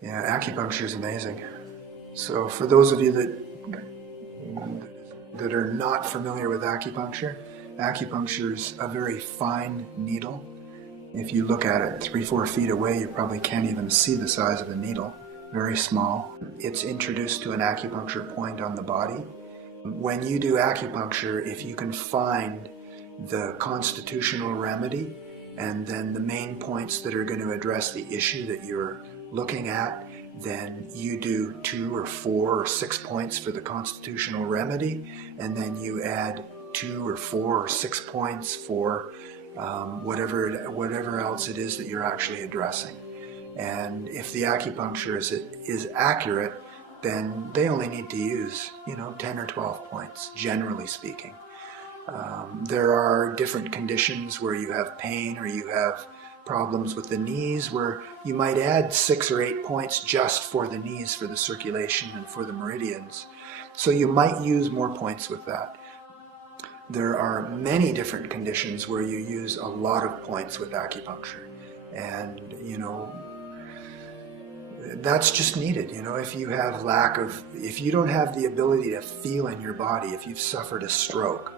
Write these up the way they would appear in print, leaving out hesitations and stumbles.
Yeah, acupuncture is amazing. So for those of you that are not familiar with acupuncture, acupuncture is a very fine needle. If you look at it 3-4 feet away, you probably can't even see the size of the needle. Very small. It's introduced to an acupuncture point on the body. When you do acupuncture, if you can find the constitutional remedy and then the main points that are going to address the issue that you're looking at, then you do 2 or 4 or 6 points for the constitutional remedy, and then you add 2 or 4 or 6 points for whatever else it is that you're actually addressing. And if the acupuncture is accurate, then they only need to use 10 or 12 points, generally speaking. There are different conditions where you have pain or you have problems with the knees where you might add 6 or 8 points just for the knees, for the circulation and for the meridians. So you might use more points with that. There are many different conditions where you use a lot of points with acupuncture. And, that's just needed. If you don't have the ability to feel in your body, if you've suffered a stroke,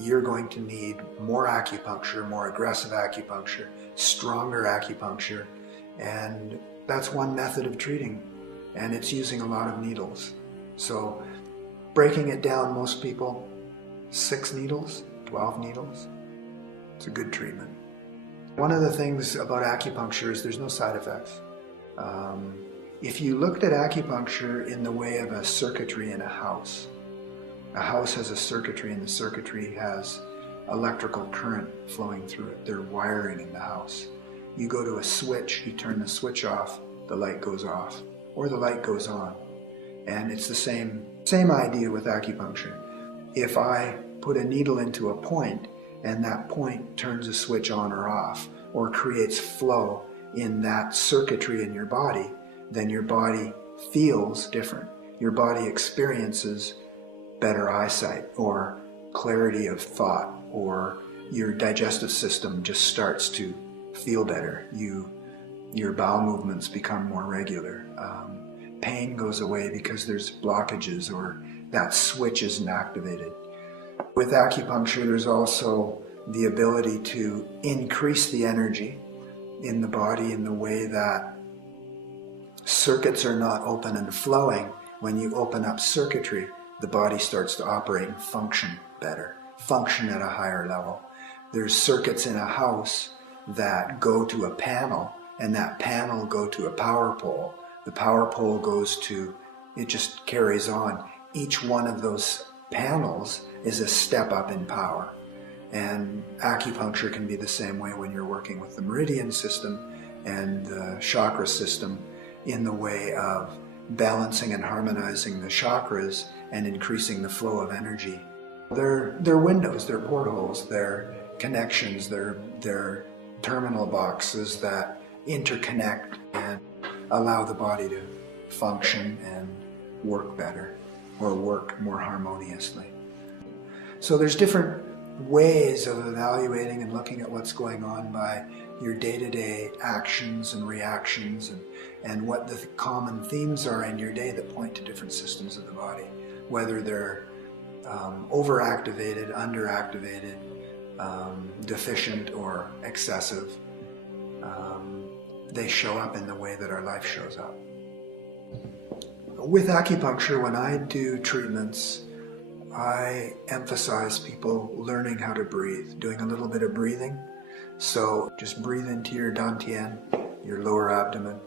you're going to need more acupuncture, more aggressive acupuncture, stronger acupuncture, and that's one method of treating, and it's using a lot of needles. So breaking it down, most people, 6 needles, 12 needles, it's a good treatment. One of the things about acupuncture is there's no side effects. If you looked at acupuncture in the way of a circuitry in a house has a circuitry, and the circuitry has electrical current flowing through it. They're wiring in the house. You go to a switch, you turn the switch off, the light goes off, or the light goes on. And it's the same idea with acupuncture. If I put a needle into a point, and that point turns a switch on or off, or creates flow in that circuitry in your body, then your body feels different. Your body experiences better eyesight or clarity of thought, or your digestive system just starts to feel better. Your bowel movements become more regular. Pain goes away because there's blockages or that switch isn't activated. With acupuncture, there's also the ability to increase the energy in the body in the way that circuits are not open and flowing. When you open up circuitry, the body starts to operate and function better, function at a higher level. There's circuits in a house that go to a panel, and that panel go to a power pole. The power pole goes to, it just carries on. Each one of those panels is a step up in power. And acupuncture can be the same way when you're working with the meridian system and the chakra system in the way of balancing and harmonizing the chakras and increasing the flow of energy. They're windows, they're portholes, they're connections, they're terminal boxes that interconnect and allow the body to function and work better or work more harmoniously. So there's different ways of evaluating and looking at what's going on by your day-to-day actions and reactions and what the common themes are in your day that point to different systems of the body, whether they're overactivated, underactivated, deficient, or excessive. They show up in the way that our life shows up. With acupuncture, when I do treatments, I emphasize people learning how to breathe, doing a little bit of breathing. So just breathe into your dantian, your lower abdomen,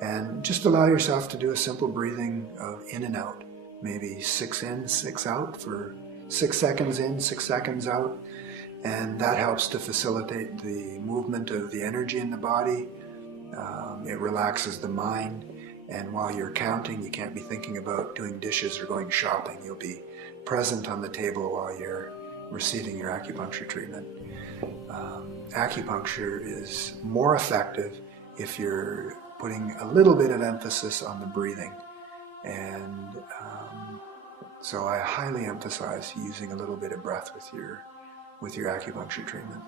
and just allow yourself to do a simple breathing of in and out. Maybe 6 in, 6 out for 6 seconds in, 6 seconds out. And that helps to facilitate the movement of the energy in the body. It relaxes the mind. And while you're counting, you can't be thinking about doing dishes or going shopping. You'll be present on the table while you're receiving your acupuncture treatment. Acupuncture is more effective if you're putting a little bit of emphasis on the breathing. And so I highly emphasize using a little bit of breath with your acupuncture treatment.